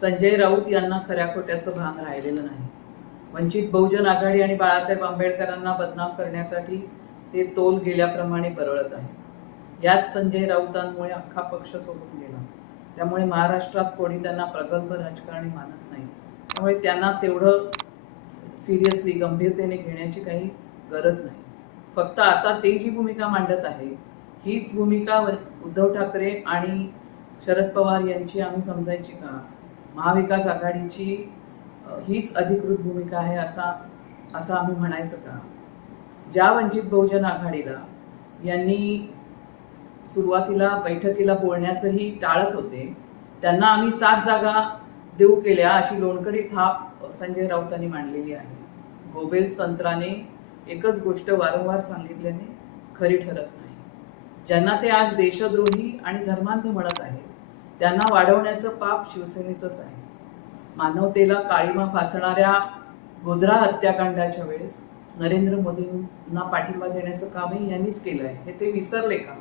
संजय राऊत यांना खऱ्या खोट्याचं भान राहिलेलं नाही. वंचित बहुजन आघाडी आणि बाळासाहेब आंबेडकरांना बदनाम करण्यासाठी ते तोल गेल्याप्रमाणे बरळत आहेत. याच संजय राऊतांमुळे अख्खा पक्ष सोडून गेला. त्यामुळे महाराष्ट्रात कोणी त्यांना प्रगल्भ राजकारणी मानत नाही. त्यामुळे त्यांना तेवढं सिरियसली गंभीरतेने घेण्याची काही गरज नाही. फक्त आता ते जी भूमिका मांडत आहे हीच भूमिका उद्धव ठाकरे आणि शरद पवार यांची आम्ही समजायची का? महाविकास आघाडीची हीच अधिकृत भूमिका आहे असं आम्ही म्हणायचं का? ज्या वंचित बहुजन आघाडीला यांनी सुरुवातीला बैठकीला बोलण्याचंही टाळत होते त्यांना आम्ही 7 जागा देऊ केल्या अशी लोणकडी थाप संजय राऊतांनी मांडलेली आहे. गोबेल्स तंत्राने एकच गोष्ट वारंवार सांगितल्याने खरी ठरत नाही. ज्यांना ते आज देशद्रोही आणि धर्मांध म्हणत आहेत त्यांना वाढवण्याचं पाप शिवसेनेचंच आहे. मानवतेला काळीमा फासणाऱ्या गोध्रा हत्याकांडाच्या वेळेस नरेंद्र मोदींना पाठिंबा देण्याचं कामही यांनीच केलं आहे. हे ते विसरले का?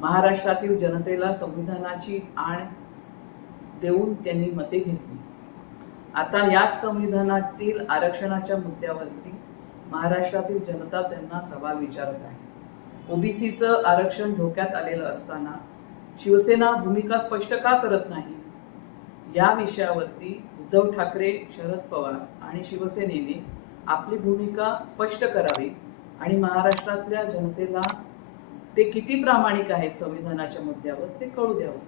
महाराष्ट्रातील जनतेला संविधानाची आण देऊन त्यांनी मते घेतली. आता याच संविधानातील आरक्षणाच्या मुद्द्यावरती महाराष्ट्रातील जनता त्यांना सवाल विचारत आहे. ओबीसीचं आरक्षण धोक्यात आलेलं असताना शिवसेना भूमिका स्पष्ट का करत नाही? या विषयावरती उद्धव ठाकरे, शरद पवार आणि शिवसेनेने आपली भूमिका स्पष्ट करावी आणि महाराष्ट्रातल्या जनतेला ते किती प्रामाणिक आहेत संविधानाच्या मुद्द्यावर ते कळू द्यावं.